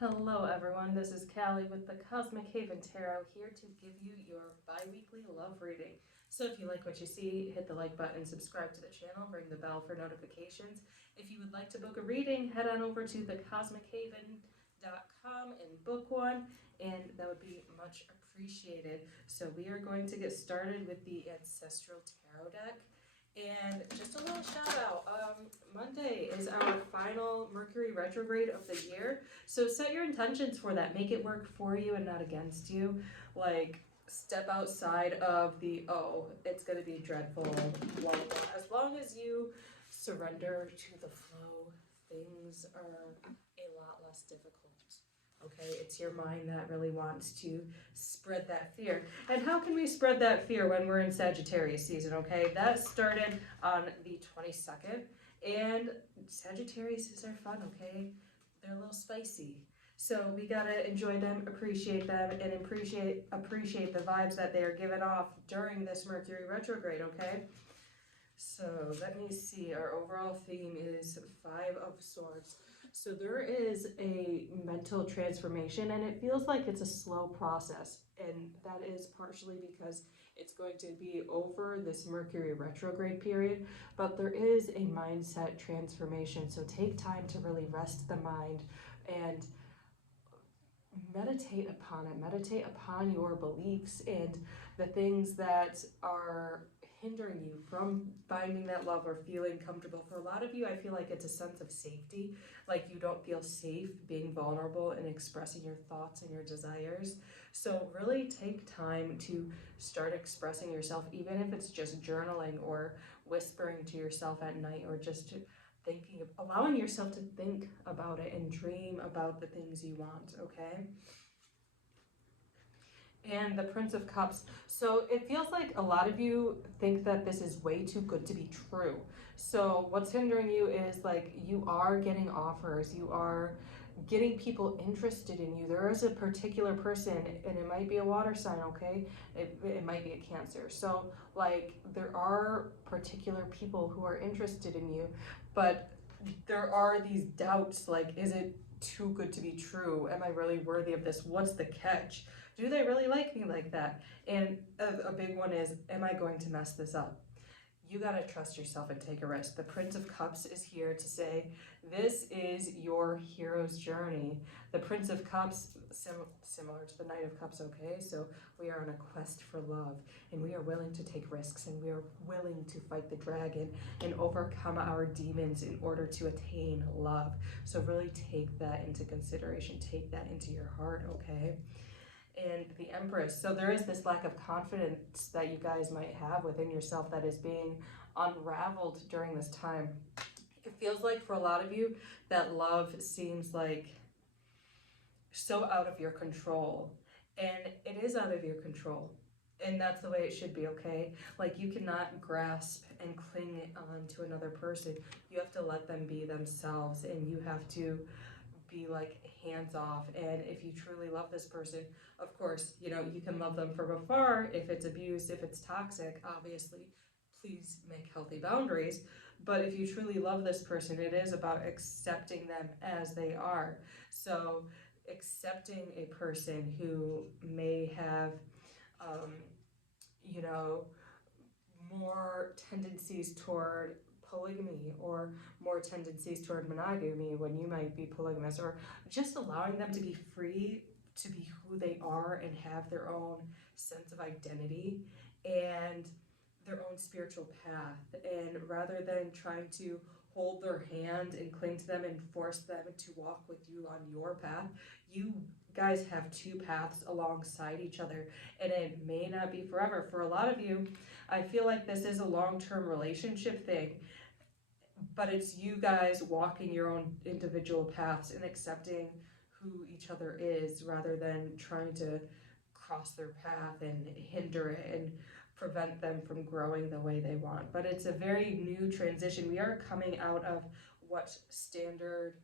Hello everyone, this is Callie with the Cosmic Haven Tarot here to give you your bi-weekly love reading. So if you like what you see, hit the like button, subscribe to the channel, ring the bell for notifications. If you would like to book a reading, head on over to thecosmichaven.com and book one, and that would be much appreciated. So we are going to get started with the Ancestral Tarot deck. And just a little shout out, Monday is our final Mercury retrograde of the year. So set your intentions for that. Make it work for you and not against you. Like, step outside of the, oh, it's going to be dreadful, blah, blah. As long as you surrender to the flow, things are a lot less difficult. Okay, it's your mind that really wants to spread that fear. And how can we spread that fear when we're in Sagittarius season? Okay, that started on the 22nd, and Sagittarius are fun. Okay, they're a little spicy, so we gotta enjoy them, appreciate them, and appreciate the vibes that they are giving off during this Mercury retrograde. Okay, so let me see. Our overall theme is Five of Swords. So there is a mental transformation, and it feels like it's a slow process. And that is partially because it's going to be over this Mercury retrograde period, but there is a mindset transformation. So take time to really rest the mind and meditate upon it. Meditate upon your beliefs and the things that are hindering you from finding that love or feeling comfortable. For a lot of you, I feel like it's a sense of safety, like you don't feel safe being vulnerable and expressing your thoughts and your desires. So really take time to start expressing yourself, even if it's just journaling or whispering to yourself at night, or just thinking, allowing yourself to think about it and dream about the things you want. Okay, and the Prince of Cups. So it feels like a lot of you think that this is way too good to be true. So what's hindering you is, like, you are getting offers, you are getting people interested in you. There is a particular person, and it might be a water sign, okay? It might be a Cancer. So, like, there are particular people who are interested in you, but there are these doubts, like, is it too good to be true? Am I really worthy of this? What's the catch? Do they really like me like that? And a big one is, am I going to mess this up? You got to trust yourself and take a risk. The Prince of Cups is here to say, this is your hero's journey. The Prince of Cups, similar to the Knight of Cups, okay? So we are on a quest for love, and we are willing to take risks, and we are willing to fight the dragon and overcome our demons in order to attain love. So really take that into consideration. Take that into your heart, okay? And the Empress. So there is this lack of confidence that you guys might have within yourself that is being unraveled during this time. It feels like for a lot of you that love seems like so out of your control, and it is out of your control, and that's the way it should be. Okay, like, you cannot grasp and cling on to another person. You have to let them be themselves, and you have to be, like, hands off. And if you truly love this person, of course, you know, you can love them from afar. If it's abuse, if it's toxic, obviously please make healthy boundaries. But if you truly love this person, it is about accepting them as they are. So accepting a person who may have you know, more tendencies toward polygamy, or more tendencies toward monogamy when you might be polygamous, or just allowing them to be free to be who they are and have their own sense of identity and their own spiritual path. And rather than trying to hold their hand and cling to them and force them to walk with you on your path, you guys have two paths alongside each other, and it may not be forever. For a lot of you, I feel like this is a long-term relationship thing, but it's you guys walking your own individual paths and accepting who each other is, rather than trying to cross their path and hinder it and prevent them from growing the way they want. But it's a very new transition. We are coming out of what standard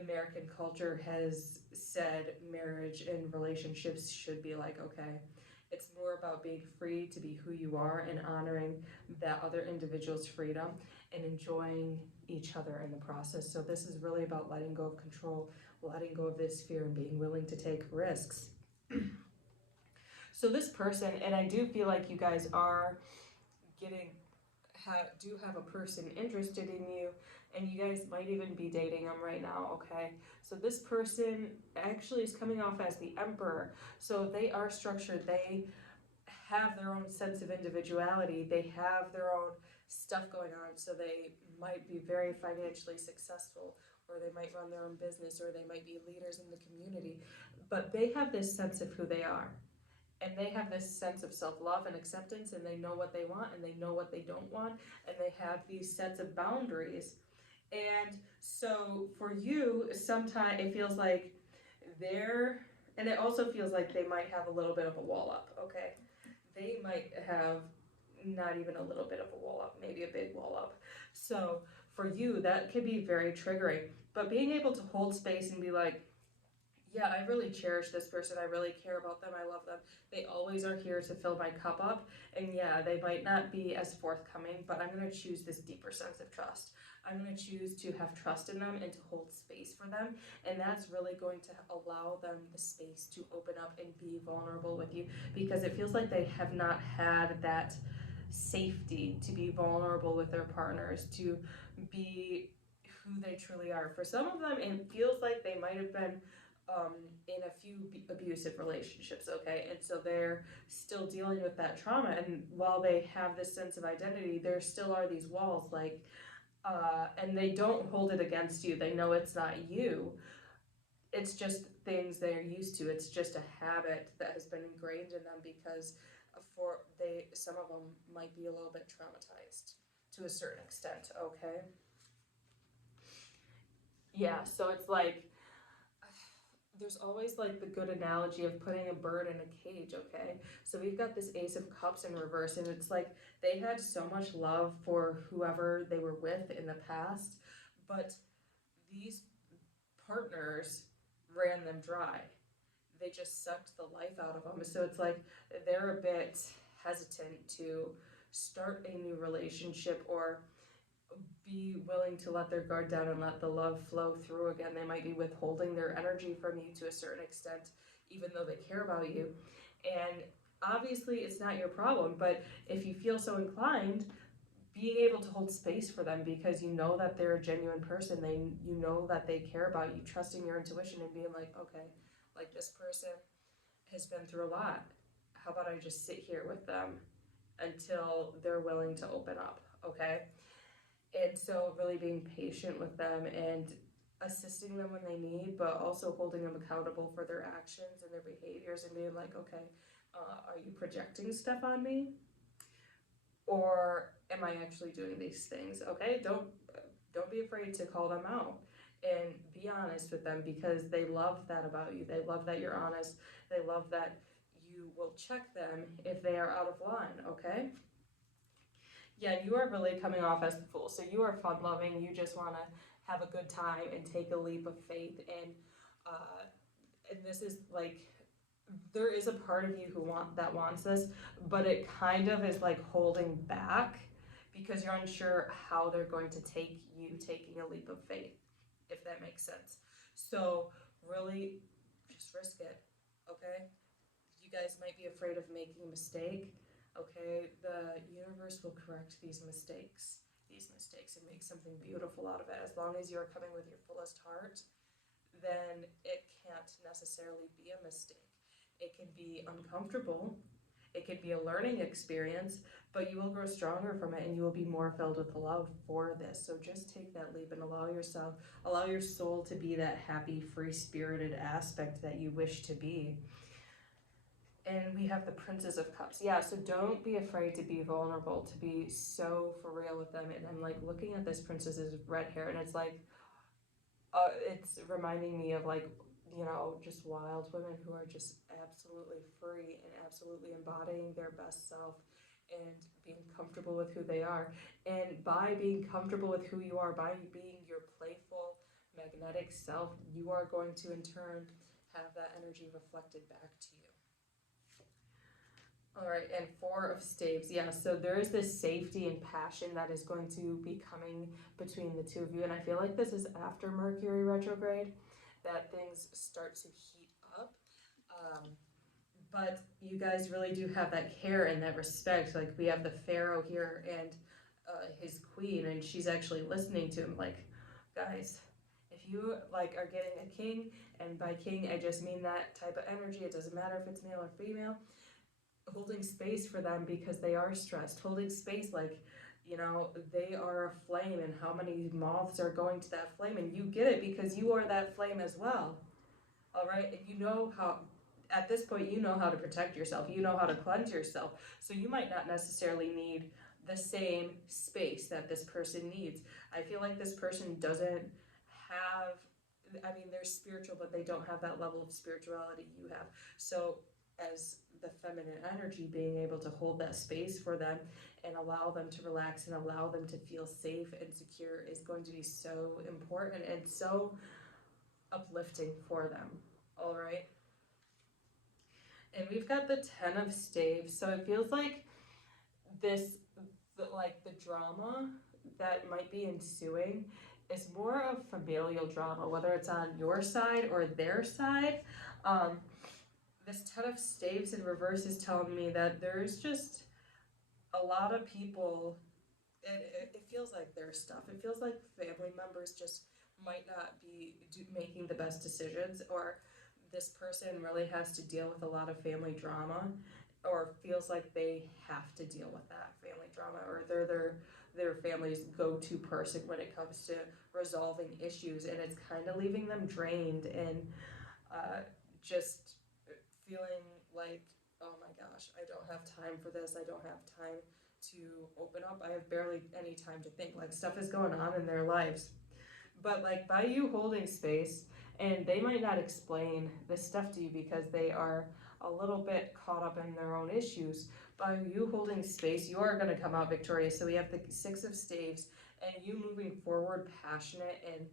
American culture has said marriage and relationships should be like. Okay, it's more about being free to be who you are and honoring that other individual's freedom and enjoying each other in the process. So this is really about letting go of control, letting go of this fear and being willing to take risks. So this person, and I do feel like you guys are getting, do have a person interested in you, and you guys might even be dating them right now, okay? So this person actually is coming off as the Emperor. So they are structured, they have their own sense of individuality, they have their own stuff going on, so they might be very financially successful, or they might run their own business, or they might be leaders in the community, but they have this sense of who they are. And they have this sense of self-love and acceptance, and they know what they want and they know what they don't want, and they have these sets of boundaries. And so for you, sometimes it feels like they're, and it also feels like they might have a little bit of a wall up, okay? They might have not even a little bit of a wall up, maybe a big wall up. So for you, that could be very triggering. But being able to hold space and be like, yeah, I really cherish this person. I really care about them. I love them. They always are here to fill my cup up. And yeah, they might not be as forthcoming, but I'm going to choose this deeper sense of trust. I'm going to choose to have trust in them and to hold space for them. And that's really going to allow them the space to open up and be vulnerable with you, because it feels like they have not had that safety to be vulnerable with their partners, to be who they truly are. For some of them, it feels like they might have been in a few abusive relationships, okay? And so they're still dealing with that trauma. And while they have this sense of identity, there still are these walls, like, and they don't hold it against you. They know it's not you. It's just things they're used to. It's just a habit that has been ingrained in them, because some of them might be a little bit traumatized to a certain extent, okay? Yeah, so it's like, there's always like the good analogy of putting a bird in a cage, okay? So we've got this Ace of Cups in reverse, and it's like they had so much love for whoever they were with in the past, but these partners ran them dry. They just sucked the life out of them. So it's like they're a bit hesitant to start a new relationship or be willing to let their guard down and let the love flow through again. They might be withholding their energy from you to a certain extent, even though they care about you. And obviously it's not your problem, but if you feel so inclined, being able to hold space for them, because you know that they're a genuine person, you know that they care about you, trusting your intuition and being like, okay, like this person has been through a lot. How about I just sit here with them until they're willing to open up, okay? And so really being patient with them and assisting them when they need, but also holding them accountable for their actions and their behaviors, and being like, okay, are you projecting stuff on me? Or am I actually doing these things? Okay, don't be afraid to call them out and be honest with them, because they love that about you. They love that you're honest. They love that you will check them if they are out of line, okay? Yeah, you are really coming off as the Fool. So you are fun-loving. You just want to have a good time and take a leap of faith. And this is like, there is a part of you that wants this, but it kind of is like holding back because you're unsure how they're going to take you taking a leap of faith, if that makes sense. So really, just risk it, okay? You guys might be afraid of making a mistake. Okay, the universe will correct these mistakes and make something beautiful out of it. As long as you're coming with your fullest heart, then it can't necessarily be a mistake. It can be uncomfortable, it could be a learning experience, but you will grow stronger from it, and you will be more filled with love for this. So just take that leap and allow your soul to be that happy, free-spirited aspect that you wish to be. And we have the Princess of Cups. Yeah, so don't be afraid to be vulnerable, to be so for real with them. And I'm like looking at this princess's red hair, and it's like, it's reminding me of like, you know, just wild women who are just absolutely free and absolutely embodying their best self and being comfortable with who they are. And by being comfortable with who you are, by being your playful, magnetic self, you are going to in turn have that energy reflected back to you. All right, and Four of Staves. Yeah, so there is this safety and passion that is going to be coming between the two of you. And I feel like this is after Mercury retrograde. that things start to heat up. Um, but you guys really do have that care and that respect. Like we have the Pharaoh here and his queen, and she's actually listening to him. Like, guys, if you like are getting a king, and by king I just mean that type of energy. It doesn't matter if it's male or female. Holding space for them because they are stressed. Holding space, like, you know, they are a flame, and how many moths are going to that flame, and you get it because you are that flame as well. All right, and you know how, at this point, you know how to protect yourself, you know how to cleanse yourself, so you might not necessarily need the same space that this person needs. I feel like this person doesn't have, I mean, they're spiritual, but they don't have that level of spirituality you have. So as the feminine energy, being able to hold that space for them and allow them to relax and allow them to feel safe and secure is going to be so important and so uplifting for them. All right. And we've got the 10 of staves. So it feels like this, like the drama that might be ensuing is more of familial drama, whether it's on your side or their side. Um, this 10 of staves in reverse is telling me that there's just a lot of people, it feels like their stuff. It feels like family members just might not be making the best decisions, or this person really has to deal with a lot of family drama, or feels like they have to deal with that family drama, or they're their family's go-to person when it comes to resolving issues, and it's kind of leaving them drained and just feeling like, oh my gosh, I don't have time for this. I don't have time to open up. I have barely any time to think. Like stuff is going on in their lives. But like by you holding space, and they might not explain this stuff to you because they are a little bit caught up in their own issues. By you holding space, you are going to come out victorious. So we have the 6 of staves, and you moving forward, passionate and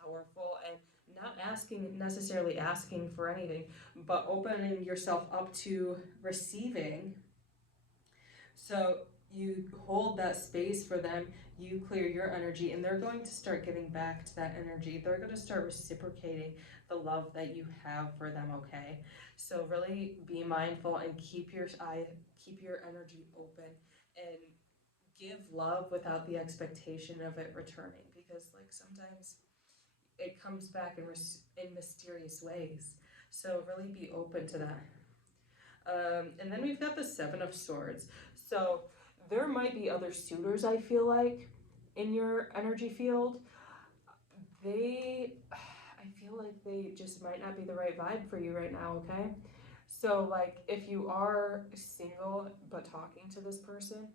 powerful, and not necessarily asking for anything, but opening yourself up to receiving. So you hold that space for them, you clear your energy, and they're going to start giving back to that energy. They're going to start reciprocating the love that you have for them, okay? So really be mindful and keep your energy open, and give love without the expectation of it returning, because like sometimes it comes back in mysterious ways. So really be open to that. And then we've got the 7 of swords. So there might be other suitors, I feel like, in your energy field. I feel like they just might not be the right vibe for you right now, okay? So like if you are single but talking to this person,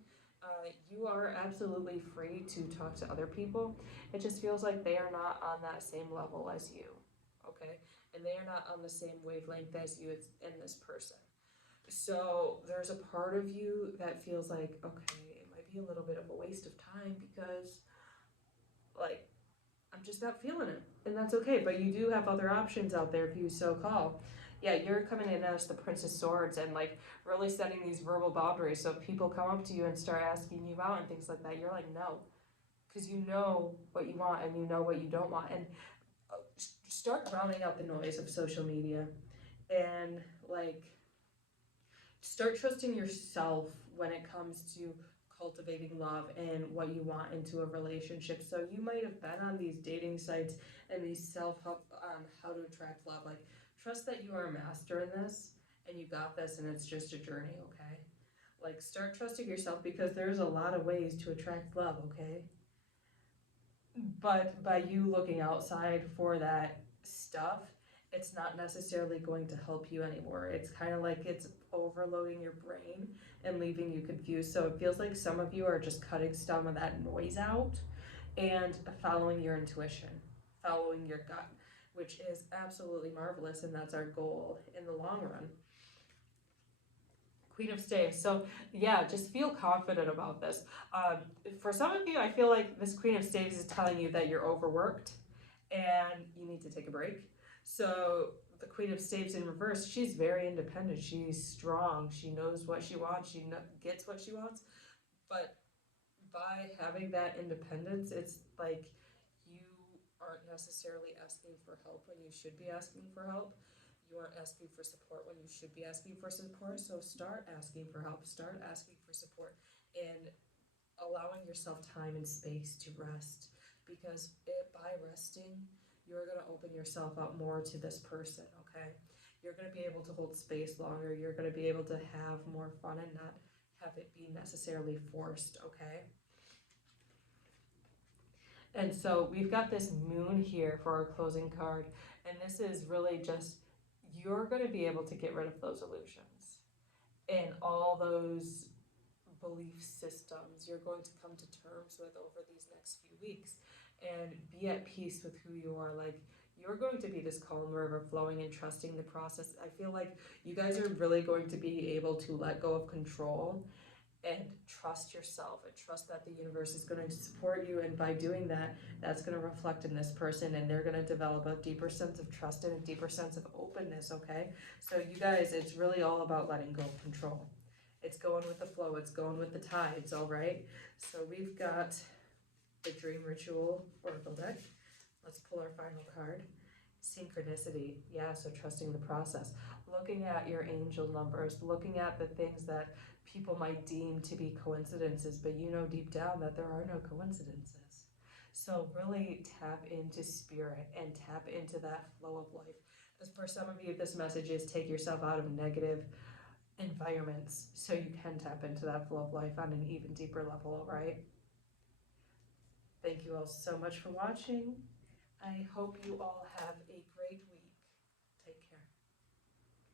you are absolutely free to talk to other people. It just feels like they are not on that same level as you, okay? And they are not on the same wavelength as you in this person. So there's a part of you that feels like, okay, it might be a little bit of a waste of time because, like, I'm just not feeling it. And that's okay, but you do have other options out there if you so call. Yeah, you're coming in as the Prince of Swords and, like, really setting these verbal boundaries. So if people come up to you and start asking you out and things like that, you're like, no. Because you know what you want and you know what you don't want. And start drowning out the noise of social media. And, like, start trusting yourself when it comes to cultivating love and what you want into a relationship. So you might have been on these dating sites and these self-help on how to attract love. Like, trust that you are a master in this and you got this, and it's just a journey, okay? Like, start trusting yourself because there's a lot of ways to attract love, okay? But by you looking outside for that stuff, it's not necessarily going to help you anymore. It's kind of like it's overloading your brain and leaving you confused. So it feels like some of you are just cutting some of that noise out and following your intuition, following your gut, which is absolutely marvelous, and that's our goal in the long run. Queen of Staves. So yeah, just feel confident about this. For some of you, I feel like this Queen of Staves is telling you that you're overworked and you need to take a break. So the Queen of Staves in reverse, she's very independent. She's strong. She knows what she wants. She gets what she wants. But by having that independence, it's like you aren't necessarily asking for help when you should be asking for help. You aren't asking for support when you should be asking for support. So start asking for help, start asking for support, and allowing yourself time and space to rest. Because by resting, you're going to open yourself up more to this person, okay? You're going to be able to hold space longer. You're going to be able to have more fun and not have it be necessarily forced, okay? And so we've got this moon here for our closing card, and this is really just, you're going to be able to get rid of those illusions and all those belief systems you're going to come to terms with over these next few weeks and be at peace with who you are. Like, you're going to be this calm river flowing and trusting the process. I feel like you guys are really going to be able to let go of control and trust yourself and trust that the universe is going to support you. And by doing that, that's going to reflect in this person, and they're going to develop a deeper sense of trust and a deeper sense of openness, okay? So you guys, it's really all about letting go of control. It's going with the flow, it's going with the tides, all right? So we've got the Dream Ritual Oracle deck. Let's pull our final card. Synchronicity, yeah, so trusting the process. Looking at your angel numbers, looking at the things that people might deem to be coincidences, but you know deep down that there are no coincidences. So really tap into spirit and tap into that flow of life. As for some of you, this message is take yourself out of negative environments so you can tap into that flow of life on an even deeper level, all right? Thank you all so much for watching. I hope you all have a